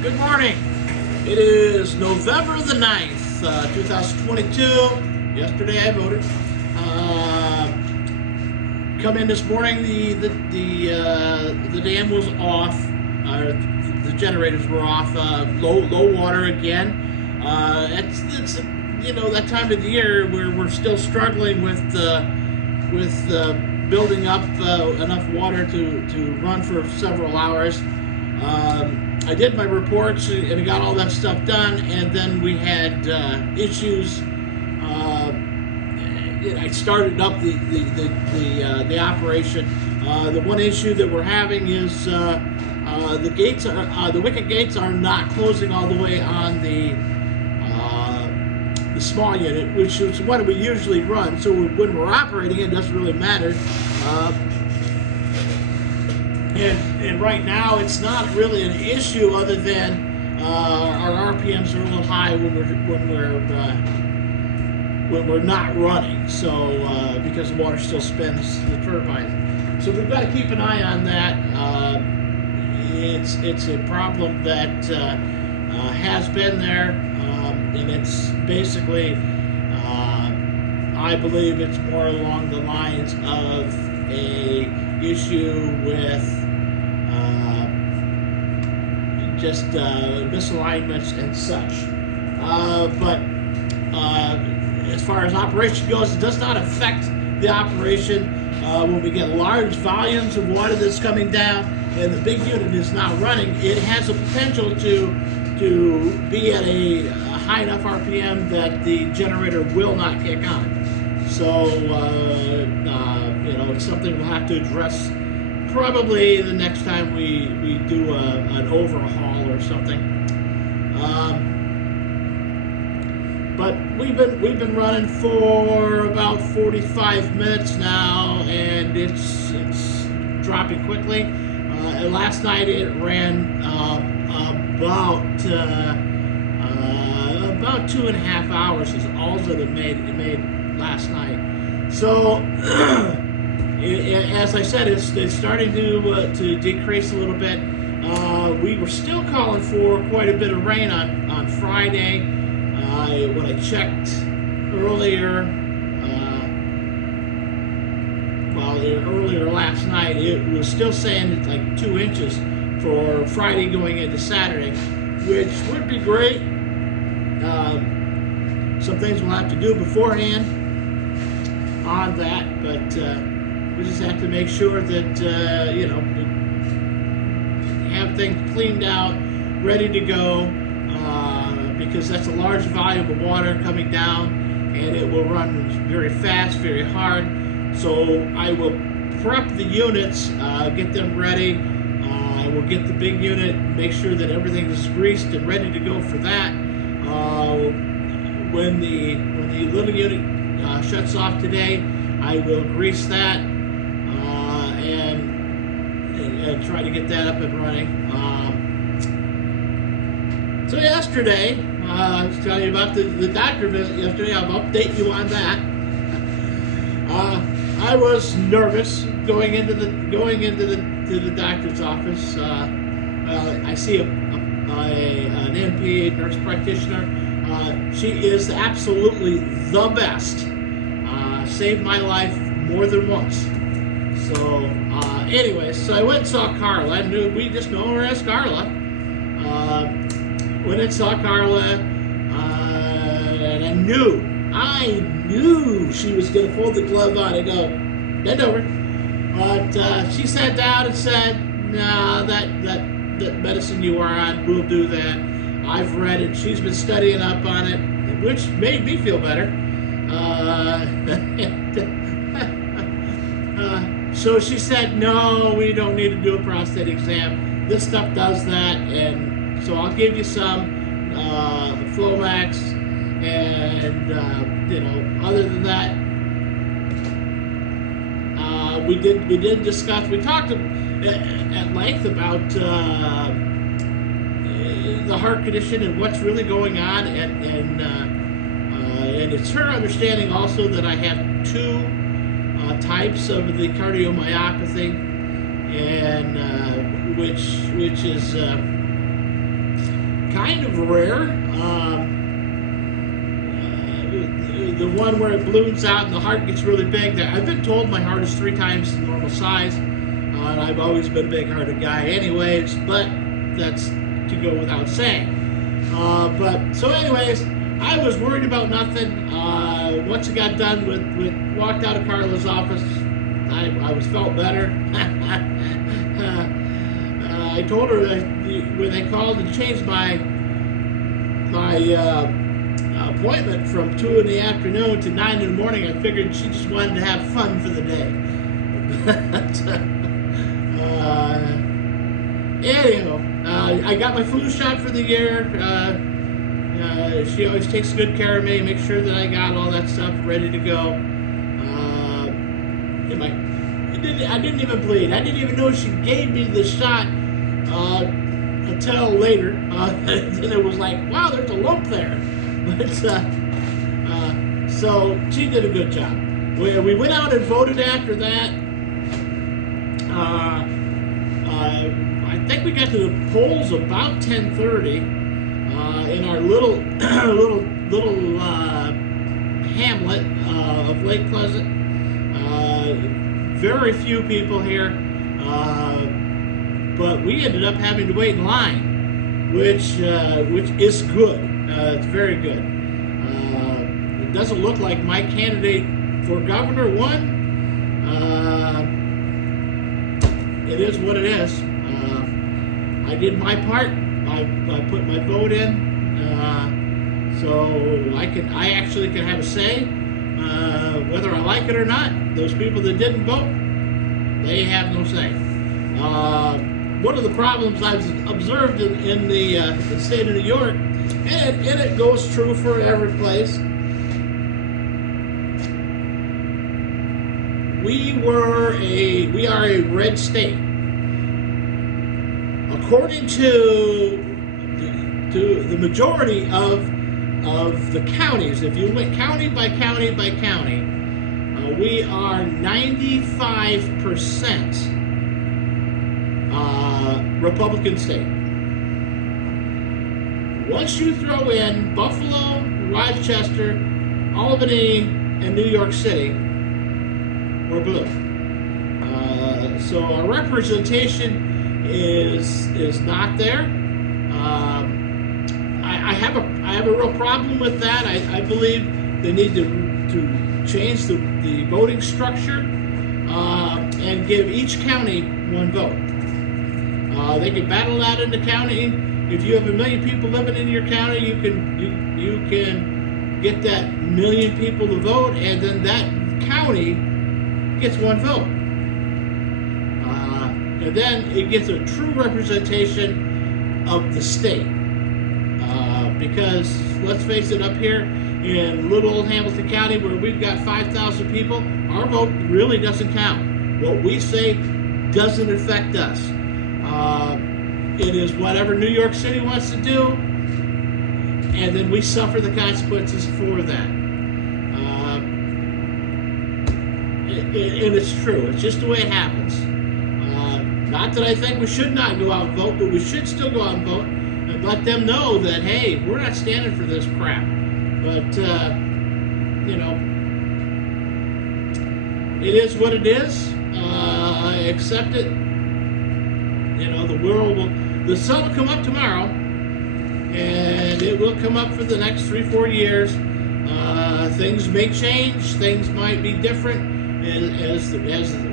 Good morning. It is November the 9th, 2022. Yesterday I voted. Come in this morning, the dam was off. The generators were off. Low water again. It's that time of the year where we're still struggling with building up enough water to run for several hours. I did my reports and got all that stuff done, and then we had issues. I started up the operation. The one issue that we're having is the gates are the wicket gates are not closing all the way on the small unit, which is what we usually run. So when we're operating, it doesn't really matter. And right now, it's not really an issue, other than our RPMs are a little high when we're not running. So because the water still spins the turbine, so we've got to keep an eye on that. It's a problem that has been there, and it's basically, I believe it's more along the lines of a issue with just misalignments and such. But as far as operation goes, it does not affect the operation. When we get large volumes of water that's coming down and the big unit is not running, it has a potential to be at a high enough RPM that the generator will not kick on. So it's something we'll have to address probably the next time we do an overhaul or something. But we've been running for about 45 minutes now, and it's dropping quickly. Last night it ran about 2.5 hours is all that it made last night. So as I said, it's starting to decrease a little bit. We were still calling for quite a bit of rain on Friday. When I checked earlier, earlier last night, it was still saying it's like 2 inches for Friday going into Saturday, which would be great. Some things we'll have to do beforehand on that, but we just have to make sure that have things cleaned out, ready to go, because that's a large volume of water coming down, and it will run very fast, very hard. So I will prep the units, get them ready. I will get the big unit, make sure that everything is greased and ready to go for that. When the little unit shuts off today, I will grease that and try to get that up and running. So yesterday, I was telling you about the doctor visit yesterday. I'll update you on that. I was nervous going into the doctor's office. I see an NP, nurse practitioner. She is absolutely the best. Saved my life more than once. So, anyways, so I went and saw Carla. We just know her as Carla. Went and saw Carla, and I knew she was going to pull the glove on and go, bend over. But she sat down and said, "No, that medicine you are on will do that. I've read it." She's been studying up on it, which made me feel better. So she said, "No, we don't need to do a prostate exam. This stuff does that, and so I'll give you some Flomax, and other than that, we did discuss. We talked at length about the heart condition and what's really going on, and it's her understanding also that I have two types of the cardiomyopathy, and which is kind of rare. The one where it balloons out and the heart gets really big. I've been told my heart is 3 times the normal size, and I've always been a big-hearted guy anyways, but that's to go without saying. So anyways, I was worried about nothing. Once I got done walked out of Carla's office, I felt better. I told her that when they called and changed my appointment from 2 in the afternoon to 9 in the morning, I figured she just wanted to have fun for the day. Anyhow, I got my flu shot for the year. She always takes good care of me, make sure that I got all that stuff ready to go. I didn't even bleed. I didn't even know she gave me the shot until later. Then it was like, wow, there's a lump there. But so she did a good job. We went out and voted after that. I think we got to the polls about 10:30 in our little hamlet of Lake Pleasant. Very few people here, but we ended up having to wait in line, which is good. It's very good. It doesn't look like my candidate for governor won. It is what it is. I did my part. I put my vote in, so I actually can have a say whether I like it or not. Those people that didn't vote, they have no say. One of the problems I've observed in the state of New York, and it goes true for every place, we are a red state. According to the majority of the counties, if you went county by county by county, we are 95% Republican state. Once you throw in Buffalo, Rochester, Albany, and New York City, we're blue. So our representation is not there. I have a real problem with that. I believe they need to change the voting structure and give each county one vote. They can battle out in the county. If you have 1 million people living in your county, you can get that 1 million people to vote, and then that county gets one vote. And then it gets a true representation of the state. Because let's face it, up here in little old Hamilton County, where we've got 5,000 people, our vote really doesn't count. What we say doesn't affect us. It is whatever New York City wants to do, and then we suffer the consequences for that. And it's true. It's just the way it happens. Not that I think we should not go out and vote, but we should still go out and vote and let them know that, hey, we're not standing for this crap. But, it is what it is. I accept it. The sun will come up tomorrow, and it will come up for the next 3-4 years. Things may change. Things might be different as the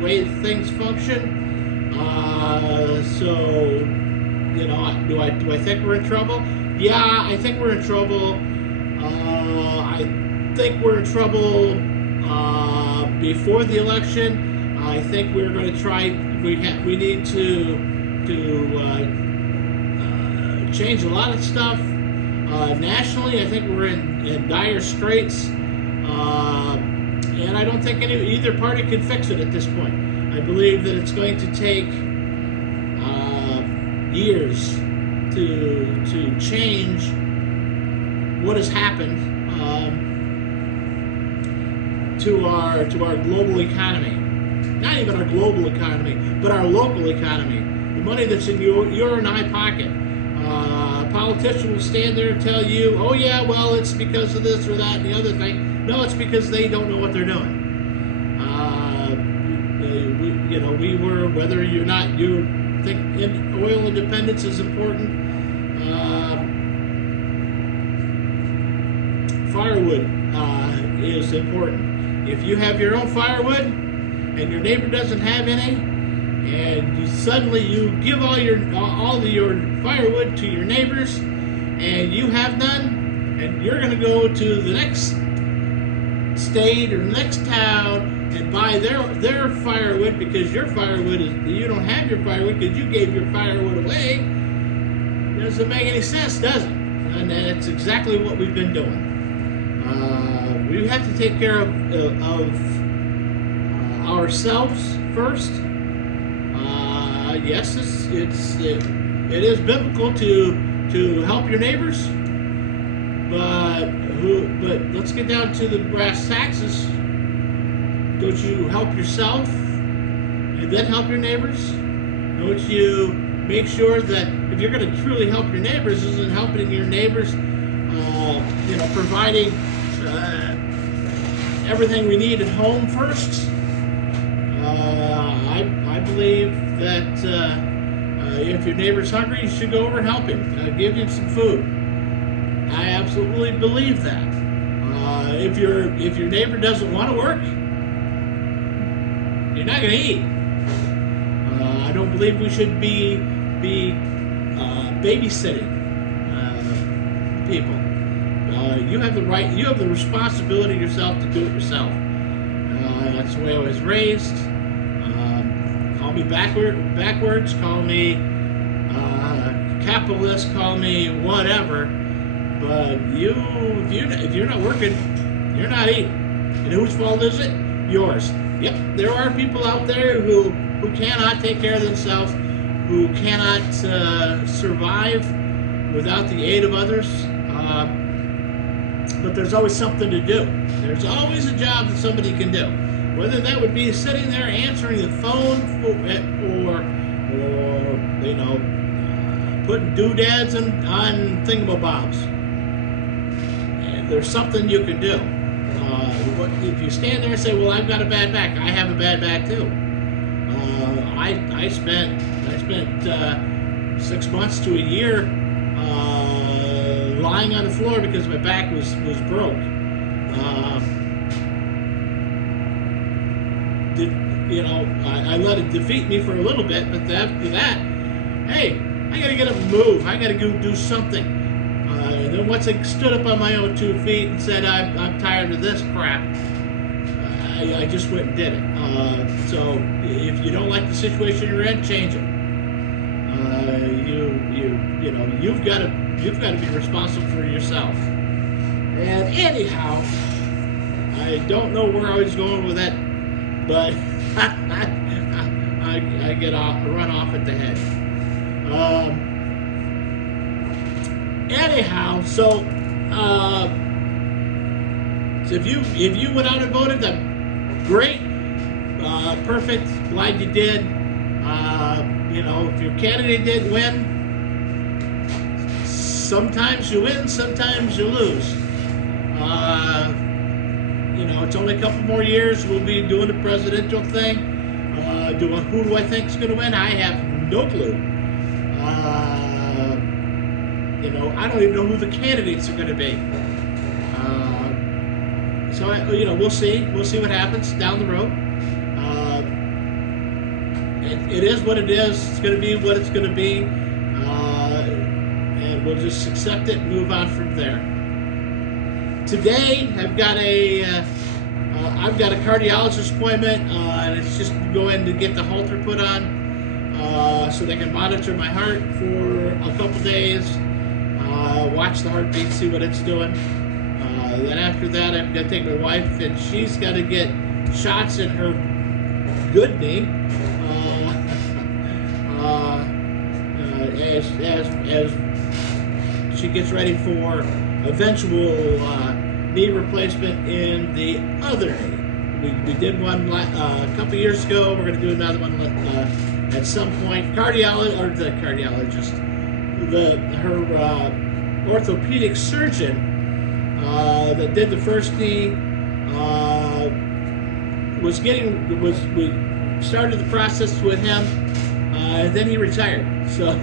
way things function. Do I think we're in trouble? Yeah, I think we're in trouble. I think we're in trouble before the election. I think we're going to try. We need to change a lot of stuff nationally. I think we're in dire straits, and I don't think either party can fix it at this point. I believe that it's going to take years to change what has happened to our global economy. Not even our global economy, but our local economy. The money that's in your and I pocket. politician will stand there and tell you, oh yeah, well, it's because of this or that and the other thing. No, it's because they don't know what they're doing. We were, whether you're not, you think oil independence is important. Firewood is important. If you have your own firewood and your neighbor doesn't have any, and suddenly you give all of your firewood to your neighbors, and you have none, and you're going to go to the next state or the next town and buy their firewood because your firewood you don't have your firewood because you gave your firewood away. Doesn't make any sense, does it? And that's exactly what we've been doing. We have to take care of ourselves first. Yes, it is biblical to help your neighbors, but let's get down to the brass tacks. Don't you help yourself and then help your neighbors? Don't you make sure that if you're going to truly help your neighbors, isn't helping your neighbors, providing everything we need at home first? I believe that if your neighbor's hungry, you should go over and help him, give him some food. I absolutely believe that. If your neighbor doesn't want to work, you're not going to eat. I don't believe we should be babysitting people. You have the right, you have the responsibility yourself to do it yourself. That's the way I was raised. Call me backwards, call me capitalist, call me whatever. But if you're not working, you're not eating. And whose fault is it? Yours. Yep, there are people out there who cannot take care of themselves, who cannot survive without the aid of others. But there's always something to do. There's always a job that somebody can do. Whether that would be sitting there answering the phone or putting doodads on thingamabobs. And there's something you can do. If you stand there and say, well, I've got a bad back, I have a bad back too. I spent 6 months to a year lying on the floor because my back was broke. I let it defeat me for a little bit, but after that, hey, I gotta get up and move. I gotta go do something. And then once I stood up on my own 2 feet and said, I'm tired of this crap, I just went and did it. So if you don't like the situation you're in, change it. You've got to be responsible for yourself. And anyhow, I don't know where I was going with that, but I run off at the head. Anyhow, so if you went out and voted, then great, perfect, glad you did. If your candidate did win, sometimes you win, sometimes you lose. It's only a couple more years. We'll be doing the presidential thing. Who do I think is going to win? I have no clue. I don't even know who the candidates are going to be. We'll see. We'll see what happens down the road. It is what it is. It's going to be what it's going to be. And we'll just accept it and move on from there. Today, I've got a cardiologist appointment, and it's just going to get the Holter put on so they can monitor my heart for a couple days, watch the heartbeat, see what it's doing. Then after that, I'm going to take my wife, and she's got to get shots in her good knee as she gets ready for eventual knee replacement in the other knee. We did one a couple years ago. We're going to do another one at some point. The her orthopedic surgeon that did the first knee we started the process with him, and then he retired. So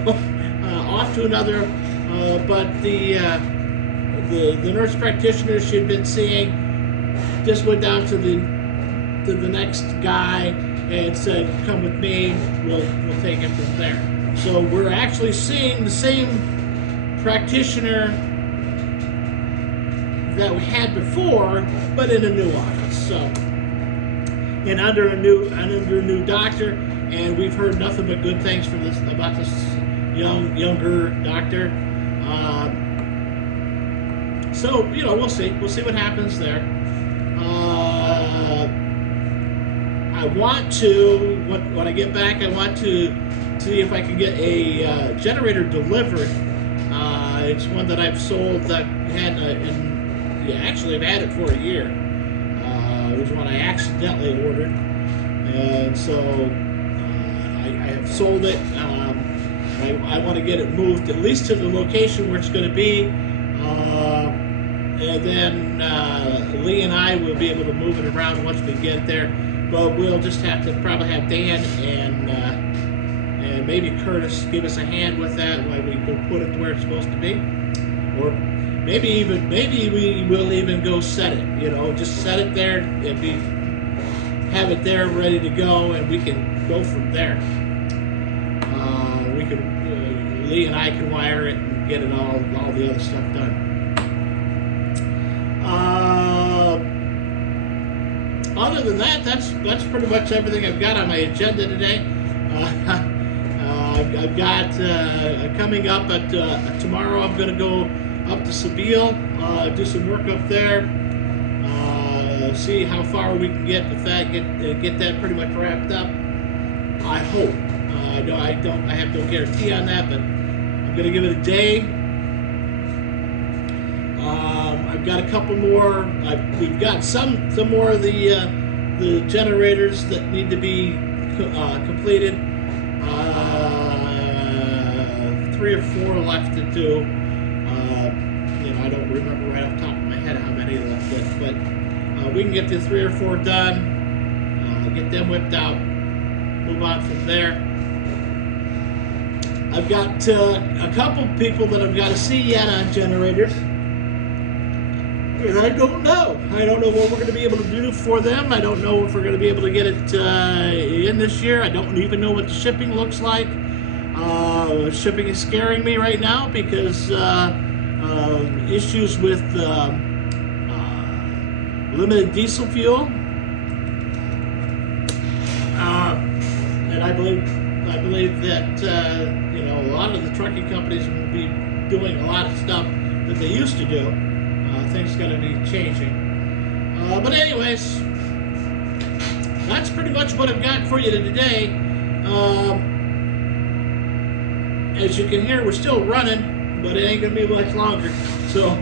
off to another. But the nurse practitioner she'd been seeing just went down to the next guy and said, "Come with me. We'll take it from there." So we're actually seeing the same practitioner that we had before, but in a new office. So, and under a new doctor, and we've heard nothing but good things about this younger doctor. So we'll see what happens there. I want to when I get back, I want to see if I can get a generator delivered. It's one that I've sold that had actually I've had it for a year. It was one I accidentally ordered, and so I have sold it. I want to get it moved at least to the location where it's going to be, and then Lee and I will be able to move it around once we get there. But we'll just have to probably have Dan and maybe Curtis give us a hand with that while we go put it where it's supposed to be, or maybe we will even go set it. Just set it there and have it there ready to go, and we can go from there. We can Lee and I can wire it and get it all the other stuff done. Other than that, that's pretty much everything I've got on my agenda today. I've got coming up at tomorrow. I'm going to go up to Seville, do some work up there, see how far we can get with that, get that pretty much wrapped up. I hope. I have no guarantee on that, but I'm going to give it a day. I've got a couple more. We've got some more of the generators that need to be completed. 3 or 4 left to do. I don't remember right off the top of my head how many left it, but we can get the 3 or 4 done. Get them whipped out. Move on from there. I've got a couple people that I've got to see yet on generators. And I don't know. I don't know what we're going to be able to do for them. I don't know if we're going to be able to get it in this year. I don't even know what the shipping looks like. Shipping is scaring me right now because issues with limited diesel fuel. And I believe that a lot of the trucking companies will be doing a lot of stuff that they used to do. Things going to be changing. But anyways, that's pretty much what I've got for you today. As you can hear, we're still running, but it ain't going to be much longer. So,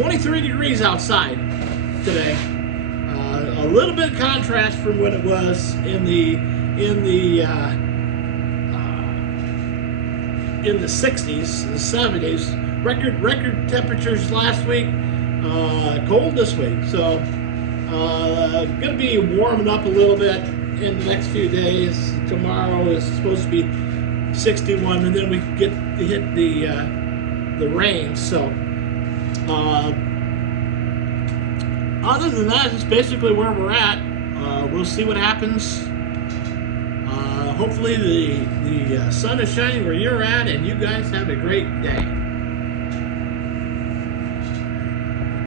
23 degrees outside today. A little bit of contrast from what it was in the 60s, the 70s. Record temperatures last week. Cold this week. So, going to be warming up a little bit in the next few days. Tomorrow is supposed to be 61, and then we hit the rain. So, other than that, it's basically where we're at. We'll see what happens. Hopefully the sun is shining where you're at, and you guys have a great day.